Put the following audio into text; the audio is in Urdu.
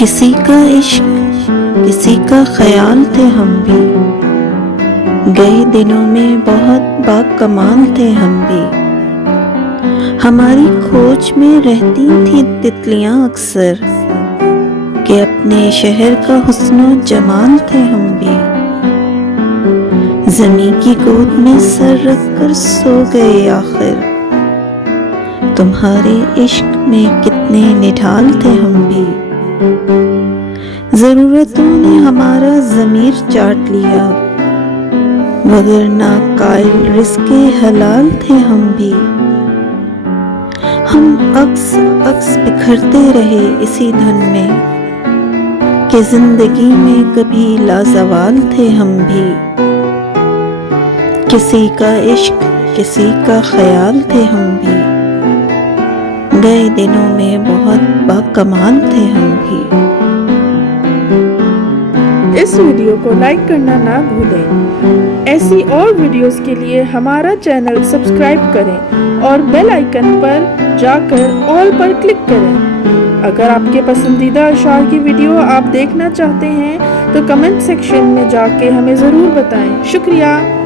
کسی کا عشق کسی کا خیال تھے ہم بھی، گئے دنوں میں بہت باکمال تھے ہم بھی۔ ہماری کھوج میں رہتی تھیں تتلیاں اکثر، کہ اپنے شہر کا حسن و جمال تھے ہم بھی۔ زمیں کی گود میں سر رکھ کر سو گئے آخر، تمہارے عشق میں کتنے نڈھال تھے ہم بھی۔ ضرورتوں نے ہمارا ضمیر چاٹ لیا، وگرنہ قائل رزق حلال تھے ہم بھی۔ ہم عکس بکھرتے رہے اسی دھن میں، کہ زندگی میں کبھی لازوال تھے ہم بھی۔ کسی کا عشق کسی کا خیال تھے ہم بھی، گئے دنوں میں بہت باکمال تھے ہم بھی۔ اس ویڈیو کو لائک کرنا نہ بھولیں۔ ایسی اور ویڈیوز کے لیے ہمارا چینل سبسکرائب کریں اور بیل آئیکن پر جا کر آل پر کلک کریں۔ اگر آپ کے پسندیدہ اشعار کی ویڈیو آپ دیکھنا چاہتے ہیں تو کمنٹ سیکشن میں جا کے ہمیں ضرور بتائیں۔ شکریہ۔